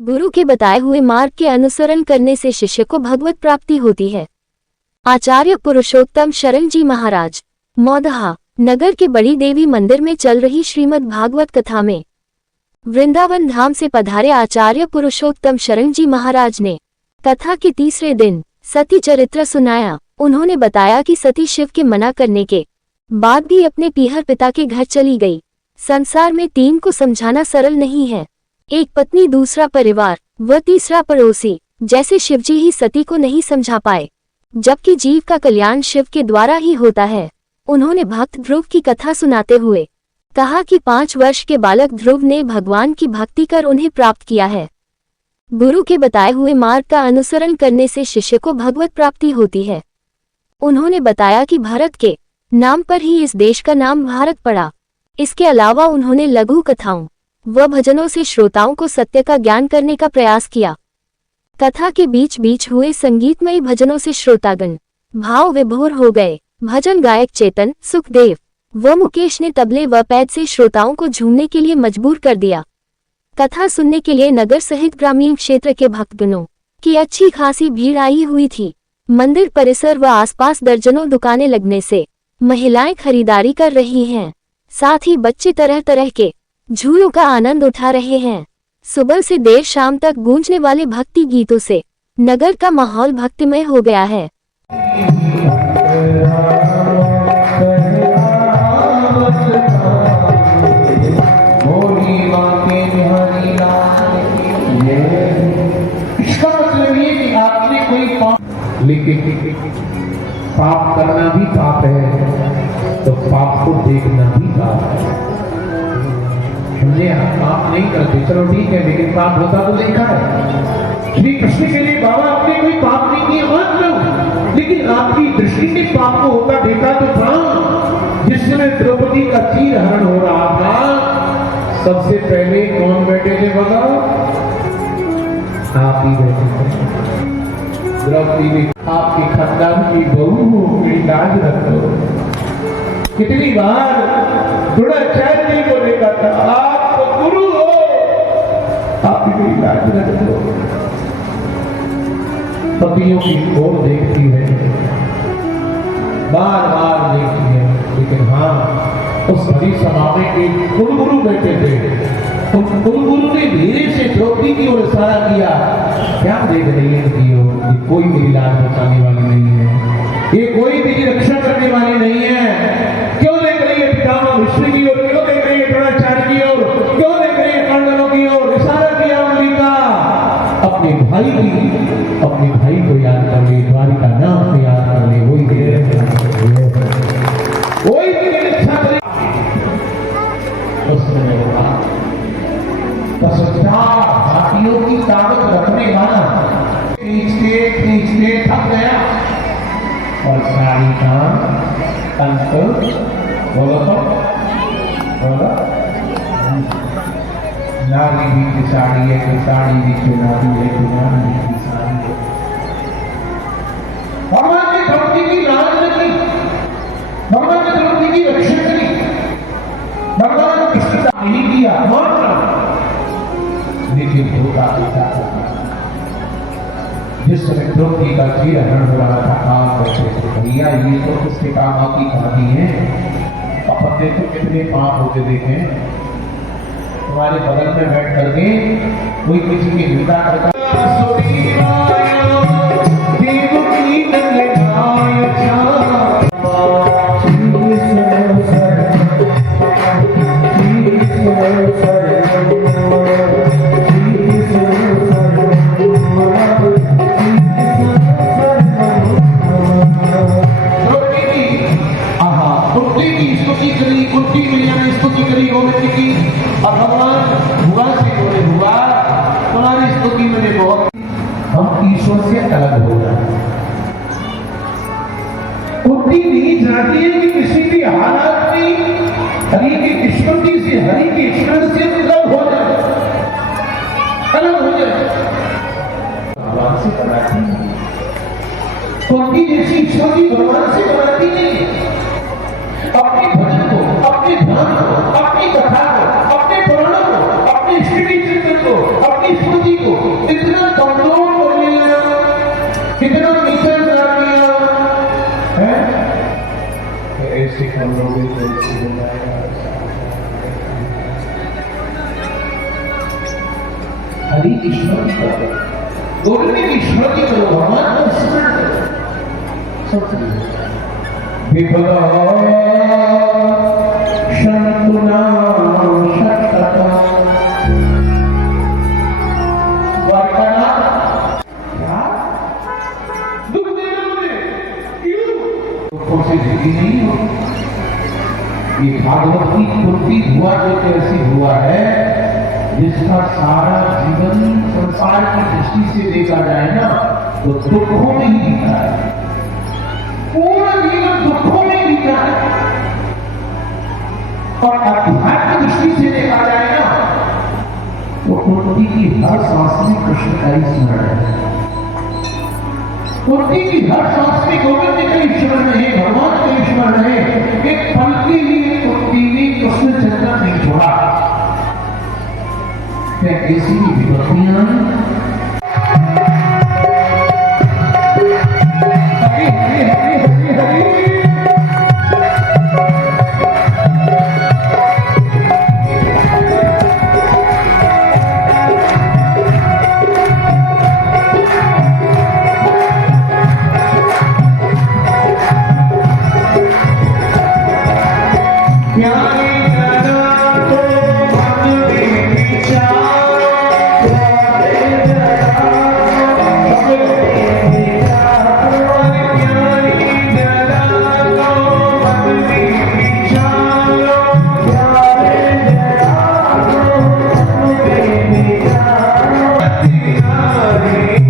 गुरु के बताए हुए मार्ग के अनुसरण करने से शिष्य को भगवत प्राप्ति होती है। आचार्य पुरुषोत्तम शरण जी महाराज। मौदहा नगर के बड़ी देवी मंदिर में चल रही श्रीमद् भागवत कथा में वृंदावन धाम से पधारे आचार्य पुरुषोत्तम शरण जी महाराज ने कथा के तीसरे दिन सती चरित्र सुनाया। उन्होंने बताया कि सती शिव के मना करने के बाद भी अपने पीहर पिता के घर चली गई। संसार में तीन को समझाना सरल नहीं है, एक पत्नी, दूसरा परिवार व तीसरा पड़ोसी। जैसे शिवजी ही सती को नहीं समझा पाए, जबकि जीव का कल्याण शिव के द्वारा ही होता है। उन्होंने भक्त ध्रुव की कथा सुनाते हुए कहा कि 5 वर्ष के बालक ध्रुव ने भगवान की भक्ति कर उन्हें प्राप्त किया है। गुरु के बताए हुए मार्ग का अनुसरण करने से शिष्य को भगवत प्राप्ति होती है। उन्होंने बताया कि भरत के नाम पर ही इस देश का नाम भारत पड़ा। इसके अलावा उन्होंने लघु कथाओं व भजनों से श्रोताओं को सत्य का ज्ञान करने का प्रयास किया। कथा के बीच बीच हुए संगीतमयी भजनों से श्रोतागण भाव विभोर हो गए। भजन गायक चेतन, सुखदेव व मुकेश ने तबले व पैद से श्रोताओं को झूमने के लिए मजबूर कर दिया। कथा सुनने के लिए नगर सहित ग्रामीण क्षेत्र के भक्तगणों की अच्छी खासी भीड़ आई हुई थी। मंदिर परिसर व आसपास दर्जनों दुकानें लगने से महिलाएं खरीदारी कर रही हैं। साथ ही बच्चे तरह तरह के झूलों का आनंद उठा रहे हैं। सुबह से देर शाम तक गूंजने वाले भक्ति गीतों से नगर का माहौल भक्तिमय हो गया है। इसका मतलब ये कि आपने कोई लेकिन पाप करना भी पाप है, तो पाप को देखना भी पाप है। हमने पाप नहीं करते, चलो ठीक है, लेकिन पाप होता तो देखा है। श्री कृष्ण के लिए बाबा आपने कोई पाप नहीं किया मान लो, लेकिन आपकी दृष्टि से पाप को होता देखा तो था। जिस समय द्रौपदी का चीर हरण हो रहा था, सबसे पहले कौन बैठे थे बाबा? आप ही बैठे थे। द्रौपदी ने आपके खानदान की बहू मेरी लाज रखो। कितनी बार द्रोणाचार्य को देखा था, आप तो गुरु हो, आप ही मेरी लाज रखो। पतियों की ओर देखती है, बार बार देखती है, लेकिन हाँ, उस बड़ी सभा में एक कुलगुरु बैठे थे। उन कुलगुरु ने धीरे से द्रौपदी की ओर इशारा किया, क्या देख रही है दियो? ये कोई मेरी लाज बचाने वाली नहीं है, ये कोई मेरी रक्षा करने वाली नहीं है। क्यों देख रही है पितामह भीष्म की ओर? क्यों देख रही है द्रोणाचार्य की ओर? क्यों देख रही है पांडवों की ओर? इशारा किया उंगली का। अपने भाई को याद कर ले, द्वारिका नाम से याद कर ले, वही इच्छा करे। उसने बोला हाथियों की ताकत रखने वाला खींचते थक गया और साड़ी का अंक बोलो नारी भी की साड़ी है, कि साड़ी भी चुनावी है, चुनावी की साड़ी है। भगवान ने द्रौपदी की लाज रखी, भगवान ने द्रौपदी की रक्षा करी, भगवान ने कृष्ण नहीं किया, लेकिन धोखा पिता जिस समय द्रौपदी का चीर हरण हो रहा था, काम करते भैया ये तो किसके काम की कहानी है। अपन देखो कितने पाप होते देखे, तुम्हारे बगल में बैठ करके कोई किसी की निंदा करता। और भगवान हुआ से बोले हुआ, तुम्हारी स्तुति मैंने बहुत, हम ईश्वर से अलग हो जाए। उतनी नहीं जाती है कि किसी भी हालात में हरि की स्मृति से, हरि के स्मरण से अलग हो जाए, अलग हो जाए। भगवान से बनाती नहीं, तो उनकी जैसी स्मृति भगवान से बनाती नहीं। अपने भजन को, अपने ध्यान को, अपनी कथा को, अपने पुराणों को, अपनी स्मृति चिंतन को, अपनी स्मृति को हरि ईश्वर की करो, गोविंद की ईश्वर की करो, भगवान को स्मरण करो। विफला शंतुना शक्तता वर्तना क्या दुख दे रहे हो मुझे, क्यों? दुखों से जीती नहीं हो। ये भागवत की कुर्ती हुआ जो कैसी हुआ है, जिसका सारा जीवन संसार की दृष्टि से देखा जाए ना तो दुखों में ही बीता है, पूरा जीवन दुखों में बीता है। और अध्यात्म दृष्टि से देखा जाए ना तो कुर्ती की हर सांस में कृष्ण का ही स्मरण है, कुर्ती की हर सांस में गोविंद का ही स्मरण है, भगवान का ही स्मरण है। एक पल के लिए कुर्ती ने कृष्ण चंद्र नहीं छोड़ा। क्या ऐसी विपत्तियां हरि हरि हरि हरि हरि Hare